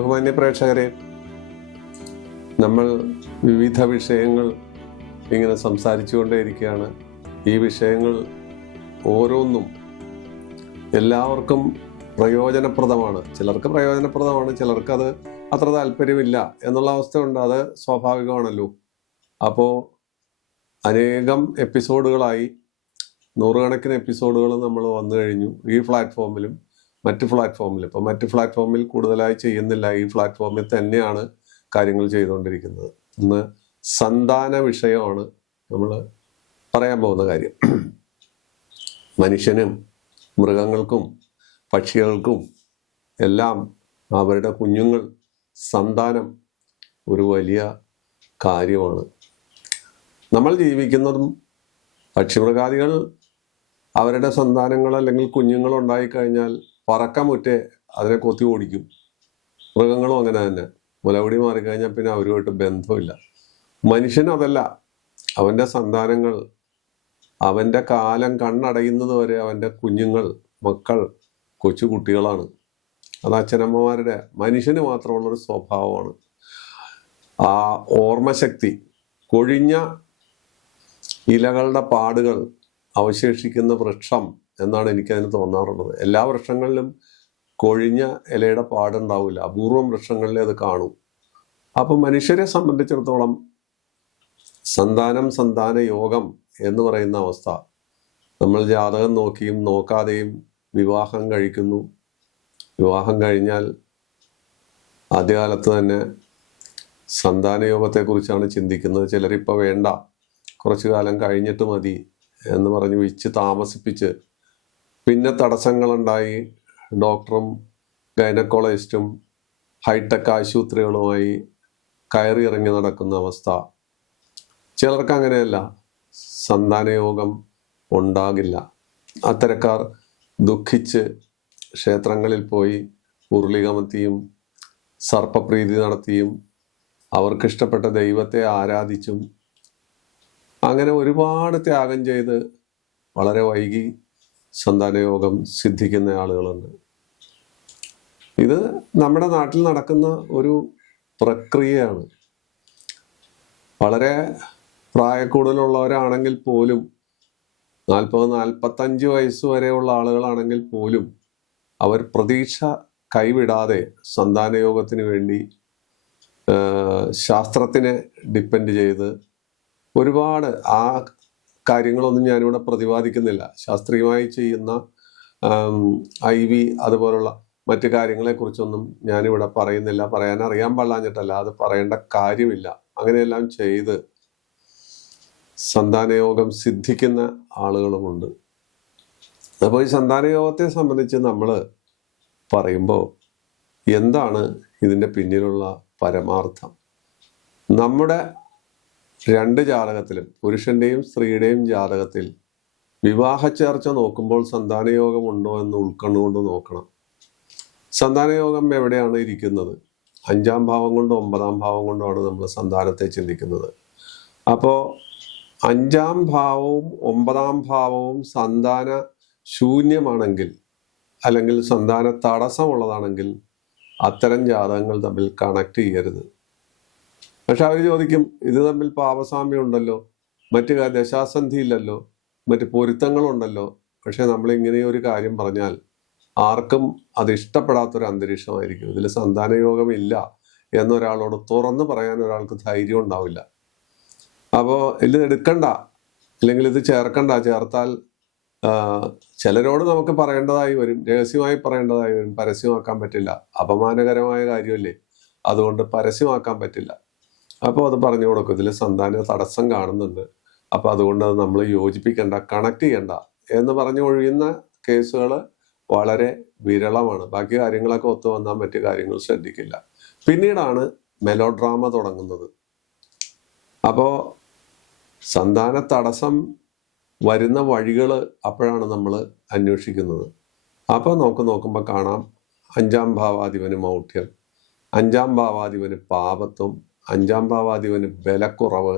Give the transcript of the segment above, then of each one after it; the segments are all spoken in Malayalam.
ബഹുമാന്യ പ്രേക്ഷകരെ, നമ്മൾ വിവിധ വിഷയങ്ങൾ ഇങ്ങനെ സംസാരിച്ചുകൊണ്ടേയിരിക്കുകയാണ്. ഈ വിഷയങ്ങൾ ഓരോന്നും എല്ലാവർക്കും പ്രയോജനപ്രദമാണ്. ചിലർക്ക് പ്രയോജനപ്രദമാണ്, ചിലർക്ക് അത് അത്ര താല്പര്യമില്ല എന്നുള്ള അവസ്ഥയുണ്ട്. അത് സ്വാഭാവികമാണല്ലോ. അപ്പോൾ അനേകം എപ്പിസോഡുകളായി, നൂറുകണക്കിന് എപ്പിസോഡുകൾ നമ്മൾ വന്നു കഴിഞ്ഞു. ഈ പ്ലാറ്റ്ഫോമിലും മറ്റ് പ്ലാറ്റ്ഫോമിലും. ഇപ്പോൾ മറ്റ് പ്ലാറ്റ്ഫോമിൽ കൂടുതലായി ചെയ്യുന്നില്ല, ഈ പ്ലാറ്റ്ഫോമിൽ തന്നെയാണ് കാര്യങ്ങൾ ചെയ്തുകൊണ്ടിരിക്കുന്നത്. ഇന്ന് സന്താന വിഷയമാണ് നമ്മൾ പറയാൻ പോകുന്ന കാര്യം. മനുഷ്യനും മൃഗങ്ങൾക്കും പക്ഷികൾക്കും എല്ലാം അവരുടെ കുഞ്ഞുങ്ങൾ, സന്താനം ഒരു വലിയ കാര്യമാണ്. നമ്മൾ ജീവിക്കുന്നതും പക്ഷിമൃഗാദികൾ അവരുടെ സന്താനങ്ങൾ അല്ലെങ്കിൽ കുഞ്ഞുങ്ങൾ ഉണ്ടായിക്കഴിഞ്ഞാൽ പറക്കമുറ്റേ അതിനെ കൊത്തി ഓടിക്കും. മൃഗങ്ങളും അങ്ങനെ തന്നെ. മുലകുടി മാറിക്കഴിഞ്ഞാൽ പിന്നെ അവരുമായിട്ട് ബന്ധമില്ല. മനുഷ്യനതല്ല. അവൻ്റെ സന്താനങ്ങൾ, അവൻ്റെ കാലം കണ്ണടയുന്നത് വരെ അവൻ്റെ കുഞ്ഞുങ്ങൾ, മക്കൾ, കൊച്ചു കുട്ടികളാണ്. അത് അച്ഛനമ്മമാരുടെ, മനുഷ്യന് മാത്രമുള്ളൊരു സ്വഭാവമാണ്. ആ ഓർമ്മശക്തി, കൊഴിഞ്ഞ ഇലകളുടെ പാടുകൾ അവശേഷിക്കുന്ന വൃക്ഷം എന്നാണ് എനിക്കതിന് തോന്നാറുള്ളത്. എല്ലാ വൃക്ഷങ്ങളിലും കൊഴിഞ്ഞ ഇലയുടെ പാടുണ്ടാവില്ല, അപൂർവം വൃക്ഷങ്ങളിലേ അത് കാണൂ. അപ്പം മനുഷ്യരെ സംബന്ധിച്ചിടത്തോളം സന്താന യോഗം എന്ന് പറയുന്ന അവസ്ഥ, നമ്മൾ ജാതകം നോക്കിയും നോക്കാതെയും വിവാഹം കഴിക്കുന്നു. വിവാഹം കഴിഞ്ഞാൽ ആദ്യകാലത്ത് തന്നെ സന്താനയോഗത്തെക്കുറിച്ചാണ് ചിന്തിക്കുന്നത്. ചിലരിപ്പോൾ വേണ്ട, കുറച്ചു കാലം കഴിഞ്ഞിട്ട് മതി എന്ന് പറഞ്ഞ് വെച്ച് താമസിപ്പിച്ച് പിന്നെ തടസ്സങ്ങളുണ്ടായി ഡോക്ടറും ഗൈനക്കോളജിസ്റ്റും ഹൈടെക് ആശുപത്രികളുമായി കയറി ഇറങ്ങി നടക്കുന്ന അവസ്ഥ. ചിലർക്ക് അങ്ങനെയല്ല, സന്താനയോഗം ഉണ്ടാകില്ല. അത്തരക്കാർ ദുഃഖിച്ച് ക്ഷേത്രങ്ങളിൽ പോയി ഉരുളി കമത്തിയും സർപ്പപ്രീതി നടത്തിയും അവർക്കിഷ്ടപ്പെട്ട ദൈവത്തെ ആരാധിച്ചും അങ്ങനെ ഒരുപാട് ത്യാഗം ചെയ്ത് വളരെ വൈകി സന്താനയോഗം സിദ്ധിക്കുന്ന ആളുകളുണ്ട്. ഇത് നമ്മുടെ നാട്ടിൽ നടക്കുന്ന ഒരു പ്രക്രിയയാണ്. വളരെ പ്രായക്കൂടുതലുള്ളവരാണെങ്കിൽ പോലും, 40-45 വയസ്സ് വരെയുള്ള ആളുകളാണെങ്കിൽ പോലും അവർ പ്രതീക്ഷ കൈവിടാതെ സന്താനയോഗത്തിന് വേണ്ടി ശാസ്ത്രത്തിനെ ഡിപ്പെൻഡ് ചെയ്ത് ഒരുപാട്, ആ കാര്യങ്ങളൊന്നും ഞാനിവിടെ പ്രതിപാദിക്കുന്നില്ല. ശാസ്ത്രീയമായി ചെയ്യുന്ന IV അതുപോലുള്ള മറ്റു കാര്യങ്ങളെക്കുറിച്ചൊന്നും ഞാനിവിടെ പറയുന്നില്ല. പറയാൻ അറിയാൻ പാടില്ലാഞ്ഞിട്ടല്ല, അത് പറയേണ്ട കാര്യമില്ല. അങ്ങനെയെല്ലാം ചെയ്ത് സന്താനയോഗം സിദ്ധിക്കുന്ന ആളുകളുമുണ്ട്. അപ്പോൾ ഈ സന്താനയോഗത്തെ സംബന്ധിച്ച് നമ്മൾ പറയുമ്പോൾ എന്താണ് ഇതിൻ്റെ പിന്നിലുള്ള പരമാർത്ഥം? നമ്മുടെ രണ്ട് ജാതകത്തിലും, പുരുഷന്റെയും സ്ത്രീയുടെയും ജാതകത്തിൽ വിവാഹ ചേർച്ച നോക്കുമ്പോൾ സന്താനയോഗം ഉണ്ടോ എന്ന് ഉൾക്കൊണ്ടുകൊണ്ട് നോക്കണം. സന്താനയോഗം എവിടെയാണ് ഇരിക്കുന്നത്? 5-ാം ഭാവം കൊണ്ടോ 9-ാം ഭാവം കൊണ്ടോ ആണ് നമ്മൾ സന്താനത്തെ ചിന്തിക്കുന്നത്. അപ്പോൾ 5-ാം ഭാവവും 9-ാം ഭാവവും സന്താന ശൂന്യമാണെങ്കിൽ, അല്ലെങ്കിൽ സന്താന തടസ്സമുള്ളതാണെങ്കിൽ അത്തരം ജാതകങ്ങൾ തമ്മിൽ കണക്ട് ചെയ്യരുത്. പക്ഷെ അവർ ചോദിക്കും, ഇത് തമ്മിൽ പാപസാമ്യം ഉണ്ടല്ലോ, മറ്റു ദശാസന്ധി ഇല്ലല്ലോ, മറ്റ് പൊരുത്തങ്ങളുണ്ടല്ലോ. പക്ഷെ നമ്മളിങ്ങനെ ഒരു കാര്യം പറഞ്ഞാൽ ആർക്കും അത് ഇഷ്ടപ്പെടാത്തൊരു അന്തരീക്ഷമായിരിക്കും. ഇതിൽ സന്താനയോഗം ഇല്ല എന്നൊരാളോട് തുറന്നു പറയാൻ ഒരാൾക്ക് ധൈര്യം ഉണ്ടാവില്ല. അപ്പോൾ ഇത് എടുക്കണ്ട, അല്ലെങ്കിൽ ഇത് ചേർക്കണ്ട, ചേർത്താൽ ചിലരോട് നമുക്ക് പറയേണ്ടതായി വരും, രഹസ്യമായി പറയേണ്ടതായി വരും, പരസ്യമാക്കാൻ പറ്റില്ല. അപമാനകരമായ കാര്യമല്ലേ, അതുകൊണ്ട് പരസ്യമാക്കാൻ പറ്റില്ല. അപ്പോൾ അത് പറഞ്ഞു കൊടുക്കും, ഇതിൽ സന്താന തടസ്സം കാണുന്നുണ്ട്, അപ്പോൾ അതുകൊണ്ട് അത് നമ്മൾ യോജിപ്പിക്കേണ്ട, കണക്ട് ചെയ്യണ്ട എന്ന് പറഞ്ഞു ഒഴിയുന്ന കേസുകൾ വളരെ വിരളമാണ്. ബാക്കി കാര്യങ്ങളൊക്കെ ഒത്തു വന്നാൽ മറ്റു കാര്യങ്ങൾ ശ്രദ്ധിക്കില്ല. പിന്നീടാണ് മെലോഡ്രാമ തുടങ്ങുന്നത്. അപ്പോൾ സന്താന തടസ്സം വരുന്ന വഴികൾ അപ്പോഴാണ് നമ്മൾ അന്വേഷിക്കുന്നത്. അപ്പോൾ നോക്കുമ്പോൾ കാണാം 5-ാം ഭാവാധിപന് മൗഢ്യം, 5-ാം ഭാവാധിപന് പാപത്വം, 5-ാം ഭാവാധിപന് ബലക്കുറവ്,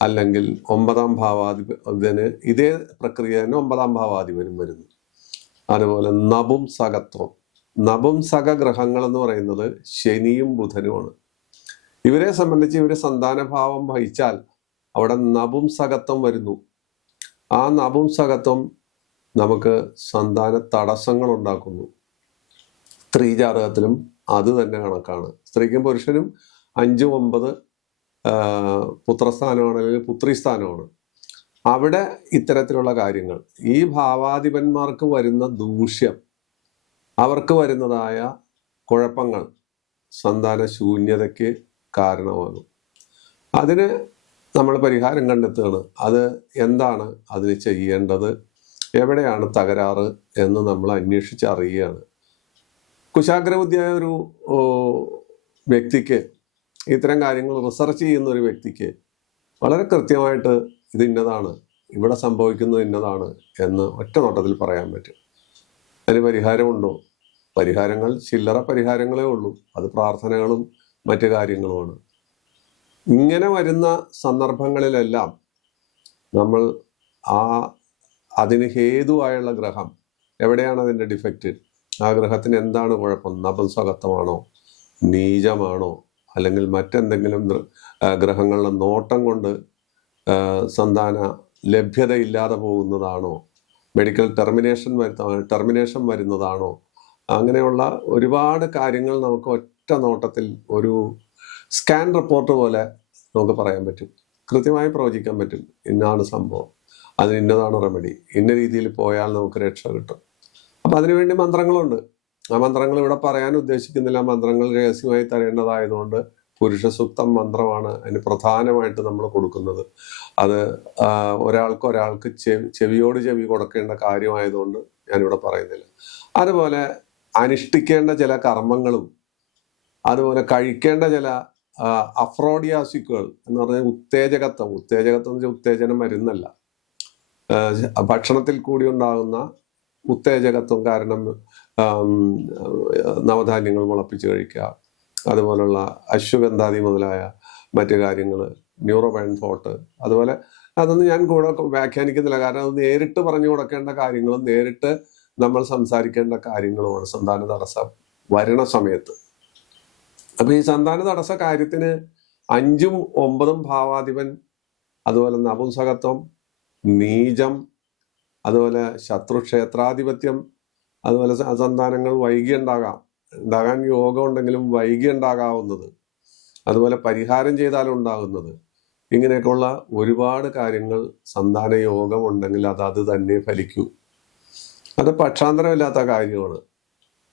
അല്ലെങ്കിൽ 9-ാം ഭാവാധിപന് ഇതേ പ്രക്രിയ തന്നെ 9-ാം ഭാവാധിപനും വരുന്നു. അതുപോലെ നപുംസകത്വം, നപുംസക ഗ്രഹങ്ങൾ എന്ന് പറയുന്നത് ശനിയും ബുധനുമാണ്. ഇവരെ സംബന്ധിച്ച് ഇവര് സന്താനഭാവം വഹിച്ചാൽ അവിടെ നപുംസകത്വം വരുന്നു. ആ നപുംസകത്വം നമുക്ക് സന്താന തടസ്സങ്ങൾ ഉണ്ടാക്കുന്നു. സ്ത്രീ ജാതകത്തിലും അത് തന്നെ കണക്കാണ്. സ്ത്രീക്കും പുരുഷനും 5, 9 പുത്രസ്ഥാനമാണ് അല്ലെങ്കിൽ പുത്രിസ്ഥാനമാണ്. അവിടെ ഇത്തരത്തിലുള്ള കാര്യങ്ങൾ, ഈ ഭാവാധിപന്മാർക്ക് വരുന്ന ദൂഷ്യം, അവർക്ക് വരുന്നതായ കുഴപ്പങ്ങൾ സന്താന ശൂന്യതയ്ക്ക് കാരണമാകും. അതിന് നമ്മൾ പരിഹാരം കണ്ടെത്തുകയാണ്. അത് എന്താണ് അതിന് ചെയ്യേണ്ടത്, എവിടെയാണ് തകരാറ് എന്ന് നമ്മൾ അന്വേഷിച്ചറിയുകയാണ്. കുശാഗ്രബുദ്ധിയായ ഒരു വ്യക്തിക്ക്, ഇത്തരം കാര്യങ്ങൾ റിസർച്ച് ചെയ്യുന്ന ഒരു വ്യക്തിക്ക് വളരെ കൃത്യമായിട്ട് ഇത് ഇന്നതാണ്, ഇവിടെ സംഭവിക്കുന്നത് ഇന്നതാണ് എന്ന് ഒറ്റ നോട്ടത്തിൽ പറയാൻ പറ്റും. അതിന് പരിഹാരമുണ്ടോ? പരിഹാരങ്ങൾ ചില്ലറ പരിഹാരങ്ങളേ ഉള്ളൂ. അത് പ്രാർത്ഥനകളും മറ്റു കാര്യങ്ങളുമാണ്. ഇങ്ങനെ വരുന്ന സന്ദർഭങ്ങളിലെല്ലാം നമ്മൾ അതിന് ഹേതുവായുള്ള ഗ്രഹം എവിടെയാണ് അതിൻ്റെ ഡിഫക്റ്റ്, ആ ഗ്രഹത്തിന് എന്താണ് കുഴപ്പം, നപുംസകത്വമാണോ, നീചമാണോ, അല്ലെങ്കിൽ മറ്റെന്തെങ്കിലും ഗ്രഹങ്ങളുടെ നോട്ടം കൊണ്ട് സന്താന ലഭ്യത ഇല്ലാതെ പോകുന്നതാണോ, മെഡിക്കൽ ടെർമിനേഷൻ വരുന്നതാണോ, അങ്ങനെയുള്ള ഒരുപാട് കാര്യങ്ങൾ നമുക്ക് ഒറ്റ നോട്ടത്തിൽ ഒരു സ്കാൻ റിപ്പോർട്ട് പോലെ നമുക്ക് പറയാൻ പറ്റും. കൃത്യമായി പ്രവചിക്കാൻ പറ്റും. ഇന്നാണ് സംഭവം, അതിന് ഇന്നതാണ് റെമഡി, ഇന്ന രീതിയിൽ പോയാൽ നമുക്ക് രക്ഷ കിട്ടും. അപ്പം അതിനുവേണ്ടി മന്ത്രങ്ങളുണ്ട്. ആ മന്ത്രങ്ങൾ ഇവിടെ പറയാൻ ഉദ്ദേശിക്കുന്നില്ല. മന്ത്രങ്ങൾ രഹസ്യമായി തരേണ്ടതായതുകൊണ്ട് പുരുഷ സൂക്തം മന്ത്രമാണ് അതിന് പ്രധാനമായിട്ട് നമ്മൾ കൊടുക്കുന്നത്. അത് ഒരാൾക്ക് ചെവിയോട് ചെവി കൊടുക്കേണ്ട കാര്യമായതുകൊണ്ട് ഞാനിവിടെ പറയുന്നില്ല. അതുപോലെ അനുഷ്ഠിക്കേണ്ട ചില കർമ്മങ്ങളും, അതുപോലെ കഴിക്കേണ്ട ചില അഫ്രോഡിയാസിക്കുകൾ എന്ന് പറഞ്ഞാൽ ഉത്തേജകത്വം എന്ന് വെച്ചാൽ ഉത്തേജനം മരുന്നല്ല, ഭക്ഷണത്തിൽ കൂടി ഉണ്ടാകുന്ന ഉത്തേജകത്വം കാരണം നവധാന്യങ്ങൾ മുളപ്പിച്ച് കഴിക്കുക, അതുപോലുള്ള അശ്വഗന്ധാദി മുതലായ മറ്റു കാര്യങ്ങൾ, ന്യൂറോബൈൻ ഫോട്ട്, അതുപോലെ അതൊന്നും ഞാൻ കൂടെ വ്യാഖ്യാനിക്കുന്നില്ല. കാരണം അത് നേരിട്ട് പറഞ്ഞു കൊടുക്കേണ്ട കാര്യങ്ങളും നേരിട്ട് നമ്മൾ സംസാരിക്കേണ്ട കാര്യങ്ങളുമാണ് സന്താന തടസ്സം വരണ സമയത്ത്. അപ്പൊ ഈ സന്താന തടസ്സ കാര്യത്തിന് 5ഉം 9ഉം ഭാവാധിപൻ, അതുപോലെ നപുംസകത്വം, നീചം, അതുപോലെ ശത്രുക്ഷേത്രാധിപത്യം, അതുപോലെ സന്താനങ്ങൾ ഉണ്ടാകാൻ യോഗം ഉണ്ടെങ്കിലും വൈകി ഉണ്ടാകാവുന്നത്, അതുപോലെ പരിഹാരം ചെയ്താലും ഉണ്ടാകുന്നത്, ഇങ്ങനെയൊക്കെയുള്ള ഒരുപാട് കാര്യങ്ങൾ സന്താന യോഗം ഉണ്ടെങ്കിൽ അത് തന്നെ ഫലിക്കൂ. അത് പക്ഷാന്തരമില്ലാത്ത കാര്യമാണ്.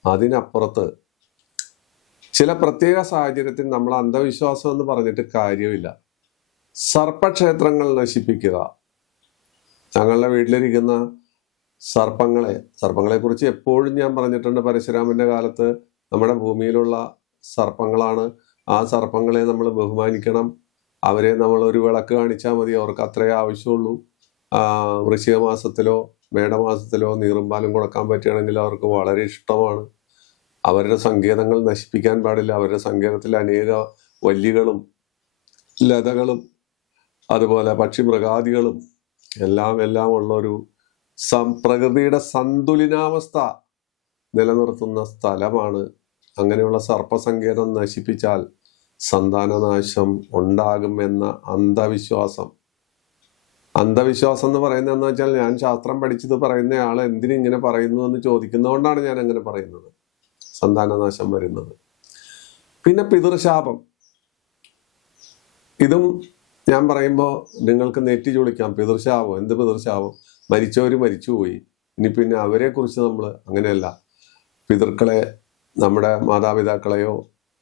അതിനപ്പുറത്ത് ചില പ്രത്യേക സാഹചര്യത്തിൽ നമ്മൾ അന്ധവിശ്വാസം എന്ന് പറഞ്ഞിട്ട് കാര്യമില്ല. സർപ്പക്ഷേത്രങ്ങൾ നശിപ്പിക്കുക, ഞങ്ങളുടെ വീട്ടിലിരിക്കുന്ന സർപ്പങ്ങളെ കുറിച്ച് എപ്പോഴും ഞാൻ പറഞ്ഞിട്ടുണ്ട്. പരശുരാമന്റെ കാലത്ത് നമ്മുടെ ഭൂമിയിലുള്ള സർപ്പങ്ങളാണ്. ആ സർപ്പങ്ങളെ നമ്മൾ ബഹുമാനിക്കണം. അവരെ നമ്മൾ ഒരു വിളക്ക് കാണിച്ചാൽ മതി, അവർക്ക് അത്രേ ആവശ്യമുള്ളൂ. വൃശ്ചിക മാസത്തിലോ മേടമാസത്തിലോ നീറുമ്പാലും കൊടുക്കാൻ പറ്റുകയാണെങ്കിൽ അവർക്ക് വളരെ ഇഷ്ടമാണ്. അവരുടെ സങ്കേതങ്ങൾ നശിപ്പിക്കാൻ പാടില്ല. അവരുടെ സങ്കേതത്തിൽ അനേക വല്ലികളും ലതകളും അതുപോലെ പക്ഷിമൃഗാദികളും എല്ലാം ഉള്ളൊരു പ്രകൃതിയുടെ സന്തുലിനാവസ്ഥ നിലനിർത്തുന്ന സ്ഥലമാണ്. അങ്ങനെയുള്ള സർപ്പസങ്കേതം നശിപ്പിച്ചാൽ സന്താനനാശം ഉണ്ടാകുമെന്ന അന്ധവിശ്വാസം എന്ന് പറയുന്നതെന്ന് വെച്ചാൽ, ഞാൻ ശാസ്ത്രം പഠിച്ചത് പറയുന്ന ആൾ എന്തിനിങ്ങനെ പറയുന്നു എന്ന് ചോദിക്കുന്നതുകൊണ്ടാണ് ഞാൻ അങ്ങനെ പറയുന്നത്. സന്താനനാശം വരുന്നത്. പിന്നെ പിതൃശാപം, ഇതും ഞാൻ പറയുമ്പോൾ നിങ്ങൾക്ക് നെറ്റി ചുളിക്കാം. പിതൃശാപം, എന്ത് പിതൃശാപം? മരിച്ചവർ മരിച്ചുപോയി, ഇനി പിന്നെ അവരെ കുറിച്ച് നമ്മൾ അങ്ങനെയല്ല. പിതൃക്കളെ, നമ്മുടെ മാതാപിതാക്കളെയോ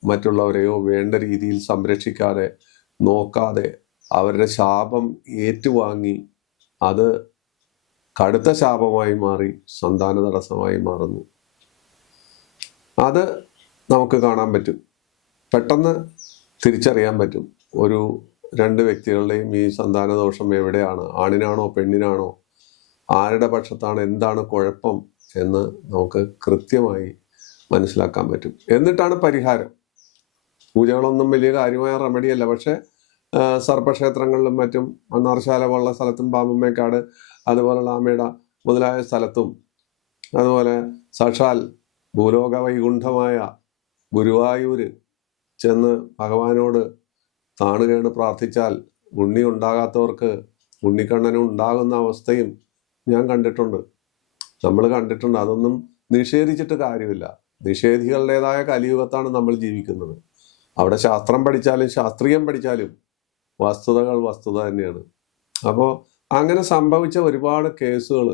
മറ്റുള്ളവരെയോ വേണ്ട രീതിയിൽ സംരക്ഷിക്കാതെ നോക്കാതെ അവരുടെ ശാപം ഏറ്റുവാങ്ങി അത് കടുത്ത ശാപമായി മാറി സന്താന തടസ്സമായി മാറുന്നു. അത് നമുക്ക് കാണാൻ പറ്റും, പെട്ടെന്ന് തിരിച്ചറിയാൻ പറ്റും. ഒരു 2 വ്യക്തികളുടെയും ഈ സന്താനദോഷം എവിടെയാണ്, ആണിനാണോ പെണ്ണിനാണോ, ആരുടെ പക്ഷത്താണ്, എന്താണ് കുഴപ്പം എന്ന് നമുക്ക് കൃത്യമായി മനസ്സിലാക്കാൻ പറ്റും. എന്നിട്ടാണ് പരിഹാരം. പൂജകളൊന്നും വലിയ കാര്യമായ റെമഡിയല്ല. പക്ഷെ സർപ്പക്ഷേത്രങ്ങളിലും മറ്റും, മണ്ണാർശാല പോലുള്ള സ്ഥലത്തും, പാമ്പമ്മേക്കാട് അതുപോലുള്ള ആമേട മുതലായ സ്ഥലത്തും, അതുപോലെ സാക്ഷാൽ ഭൂലോക വൈകുണ്ഠമായ ഗുരുവായൂര് ചെന്ന് ഭഗവാനോട് താണുകേണ് പ്രാർത്ഥിച്ചാൽ ഉണ്ണി ഉണ്ടാകാത്തവർക്ക് ഉണ്ണിക്കണ്ണനും ഉണ്ടാകുന്ന അവസ്ഥയും ഞാൻ കണ്ടിട്ടുണ്ട്, നമ്മൾ കണ്ടിട്ടുണ്ട്. അതൊന്നും നിഷേധിച്ചിട്ട് കാര്യമില്ല. നിഷേധികളുടേതായ കലിയുഗത്താണ് നമ്മൾ ജീവിക്കുന്നത്. അവിടെ ശാസ്ത്രം പഠിച്ചാലും ശാസ്ത്രീയം പഠിച്ചാലും വസ്തുതകൾ വസ്തുത തന്നെയാണ്. അപ്പോൾ അങ്ങനെ സംഭവിച്ച ഒരുപാട് കേസുകൾ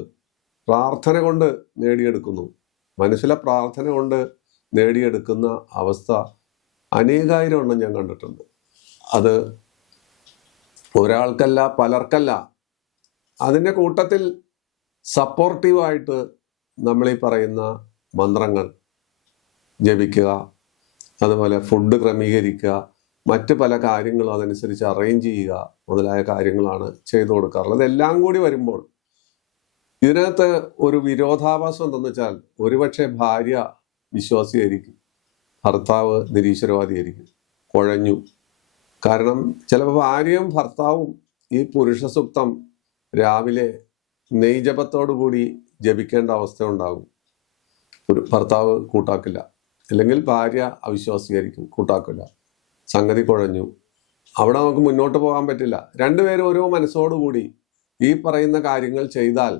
പ്രാർത്ഥന കൊണ്ട് നേടിയെടുക്കുന്നു. മനസ്സിലെ പ്രാർത്ഥന കൊണ്ട് നേടിയെടുക്കുന്ന അവസ്ഥ അനേകായിരം എണ്ണം ഞാൻ കണ്ടിട്ടുണ്ട്. അത് ഒരാൾക്കല്ല, പലർക്കല്ല. അതിൻ്റെ കൂട്ടത്തിൽ സപ്പോർട്ടീവായിട്ട് നമ്മൾ ഈ പറയുന്ന മന്ത്രങ്ങൾ ജപിക്കുക, അതുപോലെ ഫുഡ് ക്രമീകരിക്കുക, മറ്റ് പല കാര്യങ്ങളും അതനുസരിച്ച് അറേഞ്ച് ചെയ്യുക മുതലായ കാര്യങ്ങളാണ് ചെയ്തു കൊടുക്കാറുള്ളത്. ഇതെല്ലാം കൂടി വരുമ്പോൾ ഇതിനകത്ത് ഒരു വിരോധാഭാസം എന്തെന്ന് വെച്ചാൽ, ഒരുപക്ഷെ ഭാര്യ വിശ്വാസിയായിരിക്കും, ഭർത്താവ് നിരീശ്വരവാദിയായിരിക്കും, കുഴഞ്ഞു. കാരണം ചിലപ്പോൾ ഭാര്യയും ഭർത്താവും ഈ പുരുഷ സൂക്തം രാവിലെ നെയ്ജപത്തോടു കൂടി ജപിക്കേണ്ട അവസ്ഥ ഉണ്ടാകും. ഒരു ഭർത്താവ് കൂട്ടാക്കില്ല, അല്ലെങ്കിൽ ഭാര്യ അവിശ്വാസിയായിരിക്കും, കൂട്ടാക്കില്ല. സംഗതി കുഴഞ്ഞു. അവിടെ നമുക്ക് മുന്നോട്ട് പോകാൻ പറ്റില്ല. രണ്ടുപേരും ഓരോ മനസ്സോടുകൂടി ഈ പറയുന്ന കാര്യങ്ങൾ ചെയ്താൽ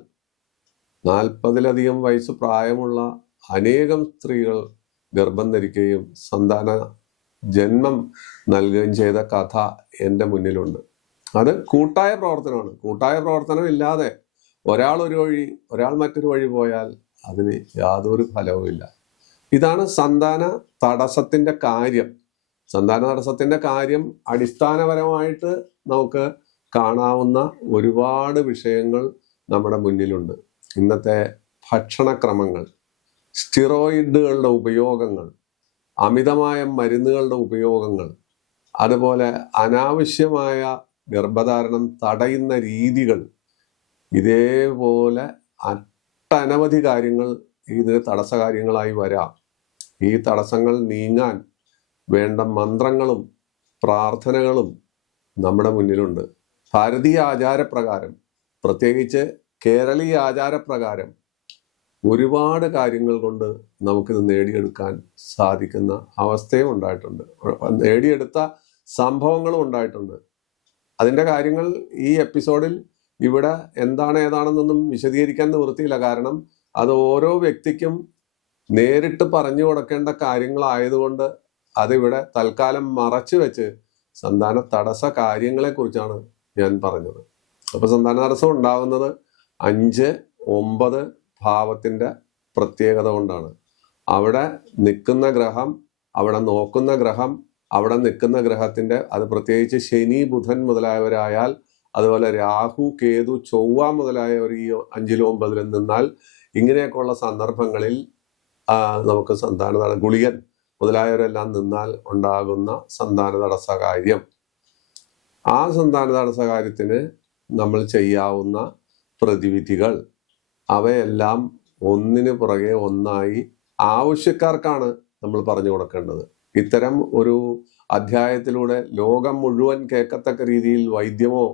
40-ലധികം വയസ്സ് പ്രായമുള്ള അനേകം സ്ത്രീകൾ ഗർഭം ധരിക്കുകയും സന്താന ജന്മം നൽകുകയും ചെയ്ത കഥ എൻ്റെ മുന്നിലുണ്ട്. അത് കൂട്ടായ പ്രവർത്തനമാണ്. കൂട്ടായ പ്രവർത്തനം ഇല്ലാതെ ഒരാൾ ഒരു വഴി, ഒരാൾ മറ്റൊരു വഴി പോയാൽ അതിന് യാതൊരു ഫലവുമില്ല. ഇതാണ് സന്താന തടസ്സത്തിന്റെ കാര്യം. സന്താന തടസ്സത്തിന്റെ കാര്യം അടിസ്ഥാനപരമായിട്ട് നമുക്ക് കാണാവുന്ന ഒരുപാട് വിഷയങ്ങൾ നമ്മുടെ മുന്നിലുണ്ട്. ഇന്നത്തെ ഭക്ഷണക്രമങ്ങൾ, സ്റ്റിറോയിഡുകളുടെ ഉപയോഗങ്ങൾ, അമിതമായ മരുന്നുകളുടെ ഉപയോഗങ്ങൾ, അതുപോലെ അനാവശ്യമായ ഗർഭധാരണം തടയുന്ന രീതികൾ, ഇതേപോലെ ഒട്ടനവധി കാര്യങ്ങൾ ഇതിന് തടസ്സകാര്യങ്ങളായി വരാം. ഈ തടസ്സങ്ങൾ നീങ്ങാൻ വേണ്ട മന്ത്രങ്ങളും പ്രാർത്ഥനകളും നമ്മുടെ മുന്നിലുണ്ട്. ഭാരതീയ ആചാരപ്രകാരം, പ്രത്യേകിച്ച് കേരളീയ ആചാരപ്രകാരം ഒരുപാട് കാര്യങ്ങൾ കൊണ്ട് നമുക്കിത് നേടിയെടുക്കാൻ സാധിക്കുന്ന അവസ്ഥയും ഉണ്ടായിട്ടുണ്ട്. നേടിയെടുത്ത സംഭവങ്ങളും ഉണ്ടായിട്ടുണ്ട്. അതിൻ്റെ കാര്യങ്ങൾ ഈ എപ്പിസോഡിൽ ഇവിടെ എന്താണ് ഏതാണെന്നൊന്നും വിശദീകരിക്കാൻ നിവൃത്തിയില്ല. കാരണം അത് ഓരോ വ്യക്തിക്കും നേരിട്ട് പറഞ്ഞു കൊടുക്കേണ്ട കാര്യങ്ങളായതുകൊണ്ട് അതിവിടെ തൽക്കാലം മറച്ചു വെച്ച് സന്താന തടസ്സ കാര്യങ്ങളെ കുറിച്ചാണ് ഞാൻ പറഞ്ഞത്. അപ്പൊ സന്താന തടസ്സം ഉണ്ടാകുന്നത് 5, 9 ഭാവത്തിന്റെ പ്രത്യേകത കൊണ്ടാണ്. അവിടെ നിൽക്കുന്ന ഗ്രഹം, അവിടെ നോക്കുന്ന ഗ്രഹം, അവിടെ നിൽക്കുന്ന ഗ്രഹത്തിന്റെ, അത് പ്രത്യേകിച്ച് ശനി, ബുധൻ മുതലായവരായാൽ, അതുപോലെ രാഹു, കേതു, ചൊവ്വ മുതലായവർ ഈ 5-ലും 9-ലും നിന്നാൽ, ഇങ്ങനെയൊക്കെയുള്ള സന്ദർഭങ്ങളിൽ നമുക്ക് സന്താന ഗുളികൻ മുതലായവരെല്ലാം നിന്നാൽ ഉണ്ടാകുന്ന സന്താന തടസ്സ കാര്യം, ആ സന്താന തടസ്സ കാര്യത്തിന് നമ്മൾ ചെയ്യാവുന്ന പ്രതിവിധികൾ, അവയെല്ലാം ഒന്നിനു പുറകെ ഒന്നായി ആവശ്യക്കാർക്കാണ് നമ്മൾ പറഞ്ഞു കൊടുക്കേണ്ടത്. ഇത്തരം ഒരു അധ്യായത്തിലൂടെ ലോകം മുഴുവൻ കേൾക്കത്തക്ക രീതിയിൽ വൈദ്യമോ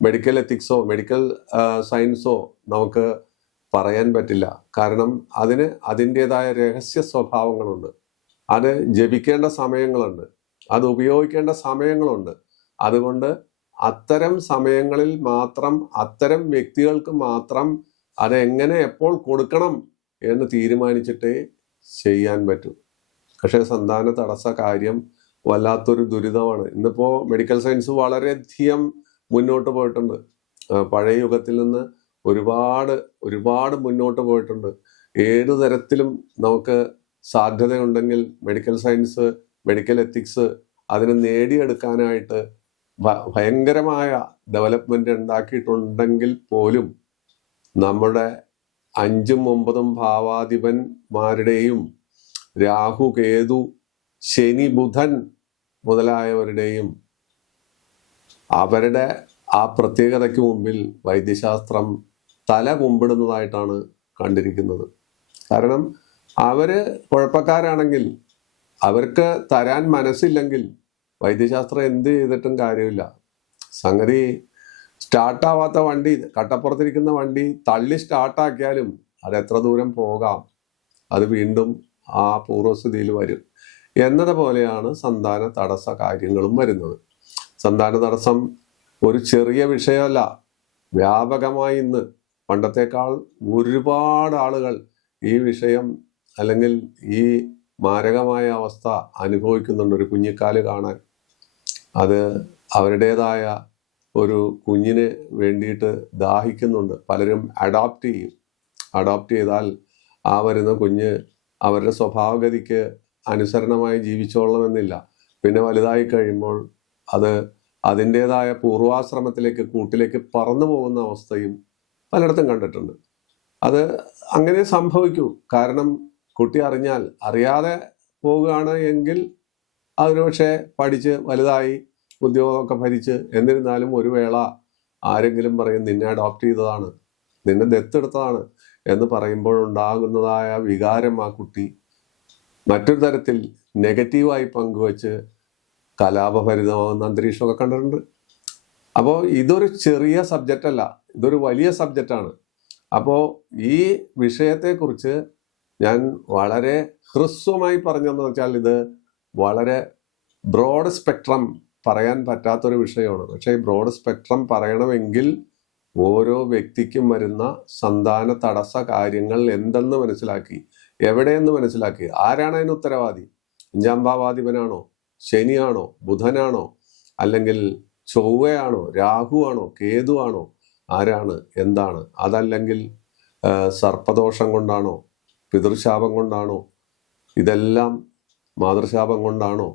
മെഡിക്കൽ എത്തിക്സോ മെഡിക്കൽ സയൻസോ നമുക്ക് പറയാൻ പറ്റില്ല. കാരണം അതിന് അതിൻ്റെതായ രഹസ്യ സ്വഭാവങ്ങളുണ്ട്. അത് ജപിക്കേണ്ട സമയങ്ങളുണ്ട്, അത് ഉപയോഗിക്കേണ്ട സമയങ്ങളുണ്ട്. അതുകൊണ്ട് അത്തരം സമയങ്ങളിൽ മാത്രം, അത്തരം വ്യക്തികൾക്ക് മാത്രം അതെങ്ങനെ എപ്പോൾ കൊടുക്കണം എന്ന് തീരുമാനിച്ചിട്ടേ ചെയ്യാൻ പറ്റൂ. പക്ഷേ സന്താന തടസ്സ കാര്യം വല്ലാത്തൊരു ദുരിതമാണ്. ഇന്നിപ്പോൾ മെഡിക്കൽ സയൻസ് വളരെയധികം മുന്നോട്ട് പോയിട്ടുണ്ട്. പഴയ യുഗത്തിൽ നിന്ന് ഒരുപാട് മുന്നോട്ട് പോയിട്ടുണ്ട്. ഏതു തരത്തിലും നമുക്ക് സാധ്യതയുണ്ടെങ്കിൽ മെഡിക്കൽ സയൻസ്, മെഡിക്കൽ എത്തിക്സ് അതിനെ നേടിയെടുക്കാനായിട്ട് ഭയങ്കരമായ ഡെവലപ്മെന്റ് ഉണ്ടാക്കിയിട്ടുണ്ടെങ്കിൽ പോലും നമ്മുടെ 5ഉം 9ഉം ഭാവാധിപന്മാരുടെയും രാഹു, കേതു, ശനി, ബുധൻ മുതലായവരുടെയും അവരുടെ ആ പ്രത്യേകതയ്ക്ക് മുമ്പിൽ വൈദ്യശാസ്ത്രം തല കുമ്പിടുന്നതായിട്ടാണ് കണ്ടിരിക്കുന്നത്. കാരണം അവര് കുഴപ്പക്കാരാണെങ്കിൽ, അവർക്ക് തരാൻ മനസ്സില്ലെങ്കിൽ വൈദ്യശാസ്ത്രം എന്ത് ചെയ്തിട്ടും കാര്യമില്ല. സംഗതി സ്റ്റാർട്ടാവാത്ത വണ്ടി, കട്ടപ്പുറത്തിരിക്കുന്ന വണ്ടി തള്ളി സ്റ്റാർട്ടാക്കിയാലും അത് എത്ര ദൂരം പോകാം. അത് വീണ്ടും ആ പൂർവ്വസ്ഥിതിയിൽ വരും എന്നതുപോലെയാണ് സന്താന തടസ്സ കാര്യങ്ങളും വരുന്നത്. സന്താന തടസ്സം ഒരു ചെറിയ വിഷയമല്ല, വ്യാപകമായി ഇന്ന് പണ്ടത്തേക്കാൾ ഒരുപാട് ആളുകൾ ഈ വിഷയം അല്ലെങ്കിൽ ഈ മാരകമായ അവസ്ഥ അനുഭവിക്കുന്നുണ്ട്. ഒരു കുഞ്ഞിക്കാല് കാണാൻ, അത് അവരുടേതായ ഒരു കുഞ്ഞിന് വേണ്ടിയിട്ട് ദാഹിക്കുന്നുണ്ട്. പലരും അഡോപ്റ്റ് ചെയ്യും. അഡോപ്റ്റ് ചെയ്താൽ ആ വരുന്ന കുഞ്ഞ് അവരുടെ സ്വഭാവഗതിക്ക് അനുസരണമായി ജീവിച്ചോളണമെന്നില്ല. പിന്നെ വലുതായി കഴിയുമ്പോൾ അത് അതിൻ്റെതായ പൂർവാശ്രമത്തിലേക്ക്, കൂട്ടിലേക്ക് പറന്നു പോകുന്ന അവസ്ഥയും പലയിടത്തും കണ്ടിട്ടുണ്ട്. അത് അങ്ങനെ സംഭവിക്കൂ. കാരണം കുട്ടി അറിയാതെ പോവുകയാണ് എങ്കിൽ അതൊരു പക്ഷേ പഠിച്ച് വലുതായി ഉദ്യോഗമൊക്കെ ഭരിച്ച്, എന്നിരുന്നാലും ഒരു വേള ആരെങ്കിലും പറയും നിന്നെ അഡോപ്റ്റ് ചെയ്തതാണ്, നിന്നെ ദത്തെടുത്തതാണ് എന്ന് പറയുമ്പോഴുണ്ടാകുന്നതായ വികാരം ആ കുട്ടി മറ്റൊരു തരത്തിൽ നെഗറ്റീവായി പങ്കുവച്ച് കലാപഭരിതമാകുന്ന അന്തരീക്ഷമൊക്കെ കണ്ടിട്ടുണ്ട്. അപ്പോൾ ഇതൊരു ചെറിയ സബ്ജക്റ്റ് അല്ല, ഇതൊരു വലിയ സബ്ജക്റ്റാണ്. അപ്പോൾ ഈ വിഷയത്തെക്കുറിച്ച് ഞാൻ വളരെ ഹ്രസ്വമായി പറഞ്ഞതെന്ന് വെച്ചാൽ ഇത് വളരെ ബ്രോഡ് സ്പെക്ട്രം പറയാൻ പറ്റാത്തൊരു വിഷയമാണ്. പക്ഷേ ഈ ബ്രോഡ് സ്പെക്ട്രം പറയണമെങ്കിൽ ഓരോ വ്യക്തിക്കും വരുന്ന സന്താന തടസ്സ കാര്യങ്ങൾ എന്തെന്ന് മനസ്സിലാക്കി, എവിടെയെന്ന് മനസ്സിലാക്കി, ആരാണ് അതിന് ഉത്തരവാദി? അഞ്ചാം ഭാവാധിപനാണോ, ശനിയാണോ, ബുധനാണോ, അല്ലെങ്കിൽ ചൊവ്വയാണോ, രാഹുവാണോ, കേതുവാണോ, ആരാണ്, എന്താണ്? അതല്ലെങ്കിൽ സർപ്പദോഷം കൊണ്ടാണോ, പിതൃശാപം കൊണ്ടാണോ, ഇതെല്ലാം മാതൃശാപം കൊണ്ടാണോ,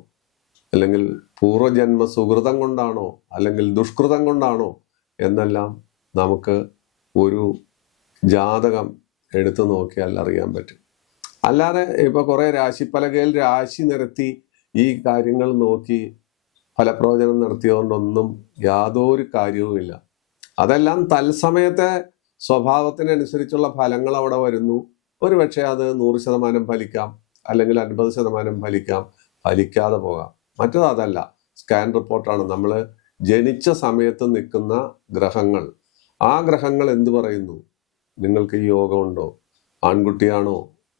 അല്ലെങ്കിൽ പൂർവജന്മ സുഹൃതം കൊണ്ടാണോ, അല്ലെങ്കിൽ ദുഷ്കൃതം കൊണ്ടാണോ എന്നെല്ലാം നമുക്ക് ഒരു ജാതകം എടുത്തു നോക്കിയാൽ അറിയാൻ പറ്റും. അല്ലാതെ ഇപ്പൊ കുറെ രാശിപ്പലകയിൽ രാശി നിരത്തി ഈ കാര്യങ്ങൾ നോക്കി ഫലപ്രവചനം നടത്തിയതുകൊണ്ടൊന്നും യാതൊരു കാര്യവുമില്ല. അതെല്ലാം തത്സമയത്തെ സ്വഭാവത്തിനനുസരിച്ചുള്ള ഫലങ്ങൾ അവിടെ വരുന്നു. ഒരുപക്ഷെ അത് 100% ഫലിക്കാം, അല്ലെങ്കിൽ 50% ഫലിക്കാം, ഫലിക്കാതെ പോകാം. മറ്റത് അതല്ല, സ്കാൻ റിപ്പോർട്ടാണ്. നമ്മൾ ജനിച്ച സമയത്ത് നിൽക്കുന്ന ഗ്രഹങ്ങൾ, ആ ഗ്രഹങ്ങൾ എന്തു പറയുന്നു? നിങ്ങൾക്ക് ഈ യോഗമുണ്ടോ? ആൺകുട്ടിയാണോ,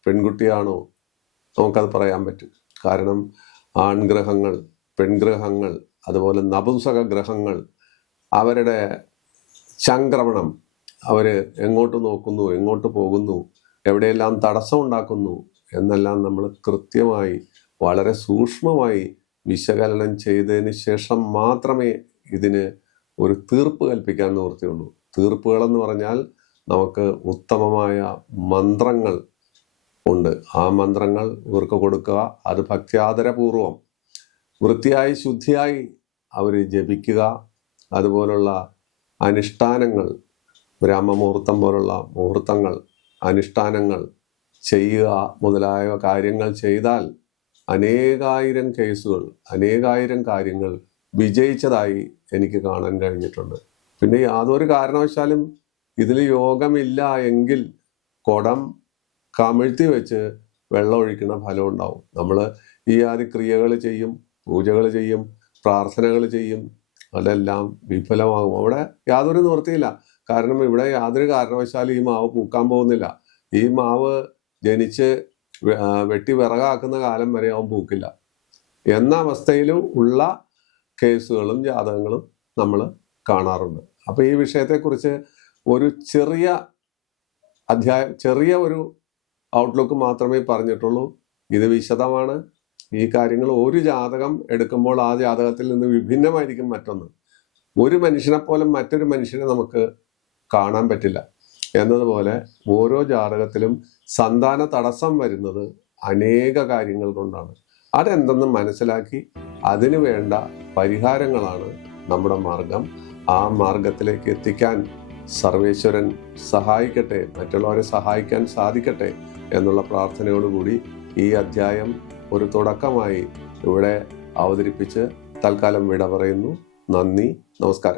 പെൺകുട്ടിയാണോ? നമുക്കത് പറയാൻ പറ്റും. കാരണം ആൺഗ്രഹങ്ങൾ, പെൺഗ്രഹങ്ങൾ, അതുപോലെ നപുംസക ഗ്രഹങ്ങൾ, അവരുടെ ചംക്രമണം, അവർ എങ്ങോട്ട് നോക്കുന്നു, എങ്ങോട്ട് പോകുന്നു, എവിടെയെല്ലാം തടസ്സം ഉണ്ടാക്കുന്നു എന്നെല്ലാം നമ്മൾ കൃത്യമായി വളരെ സൂക്ഷ്മമായി വിശകലനം ചെയ്തതിന് ശേഷം മാത്രമേ ഇതിന് ഒരു തീർപ്പ് കൽപ്പിക്കാൻ നിവൃത്തിയുള്ളൂ. തീർപ്പുകളെന്ന് പറഞ്ഞാൽ നമുക്ക് ഉത്തമമായ മന്ത്രങ്ങൾ ഉണ്ട്. ആ മന്ത്രങ്ങൾ ഇവർക്ക് കൊടുക്കുക, അത് ഭക്ത്യാദരപൂർവം വൃത്തിയായി ശുദ്ധിയായി അവർ ജപിക്കുക. അതുപോലുള്ള അനുഷ്ഠാനങ്ങൾ, ബ്രാഹ്മമുഹൂർത്തം പോലുള്ള മുഹൂർത്തങ്ങൾ, അനുഷ്ഠാനങ്ങൾ ചെയ്യുക മുതലായ കാര്യങ്ങൾ ചെയ്താൽ അനേകായിരം കേസുകൾ, അനേകായിരം കാര്യങ്ങൾ വിജയിച്ചതായി എനിക്ക് കാണാൻ കഴിഞ്ഞിട്ടുണ്ട്. പിന്നെ യാതൊരു കാരണവശാലും ഇതിൽ യോഗമില്ല എങ്കിൽ കുടം കമിഴ്ത്തി വെച്ച് വെള്ളം ഒഴിക്കുന്ന ഫലം ഉണ്ടാവും. നമ്മൾ ഈ ആദ്യ ക്രിയകൾ ചെയ്യും, പൂജകൾ ചെയ്യും, പ്രാർത്ഥനകൾ ചെയ്യും, അതെല്ലാം വിഫലമാകും. അവിടെ യാതൊരു നിവൃത്തിയില്ല. കാരണം ഇവിടെ യാതൊരു കാരണവശാലും ഈ മാവ് പൂക്കാൻ പോകുന്നില്ല. ഈ മാവ് ജനിച്ച് വെട്ടി വിറകാക്കുന്ന കാലം വരെ അവൻ പൂക്കില്ല എന്ന അവസ്ഥയിലും ഉള്ള കേസുകളും ജാതകങ്ങളും നമ്മൾ കാണാറുണ്ട്. അപ്പൊ ഈ വിഷയത്തെക്കുറിച്ച് ഒരു ചെറിയ അധ്യായം, ചെറിയ ഒരു ഔട്ട്ലുക്ക് മാത്രമേ പറഞ്ഞിട്ടുള്ളൂ. ഇത് വിശദമാണ്. ഈ കാര്യങ്ങൾ ഒരു ജാതകം എടുക്കുമ്പോൾ ആ ജാതകത്തിൽ നിന്ന് വിഭിന്നമായിരിക്കും മറ്റൊന്ന്. ഒരു മനുഷ്യനെ പോലെ മറ്റൊരു മനുഷ്യനെ നമുക്ക് കാണാൻ പറ്റില്ല എന്നതുപോലെ ഓരോ ജാതകത്തിലും സന്താന തടസ്സം വരുന്നത് അനേക കാര്യങ്ങൾ കൊണ്ടാണ്. അതെന്തെന്ന് മനസ്സിലാക്കി അതിനു വേണ്ട പരിഹാരങ്ങളാണ് നമ്മുടെ മാർഗം. ആ മാർഗത്തിലേക്ക് എത്തിക്കാൻ സർവേശ്വരൻ സഹായിക്കട്ടെ, മറ്റുള്ളവരെ സഹായിക്കാൻ സാധിക്കട്ടെ എന്നുള്ള പ്രാർത്ഥനയോടുകൂടി ഈ അധ്യായം ഒരു തുടക്കമായി ഇവിടെ അവതരിപ്പിച്ച് തൽക്കാലം വിട പറയുന്നു. നന്ദി, നമസ്കാരം.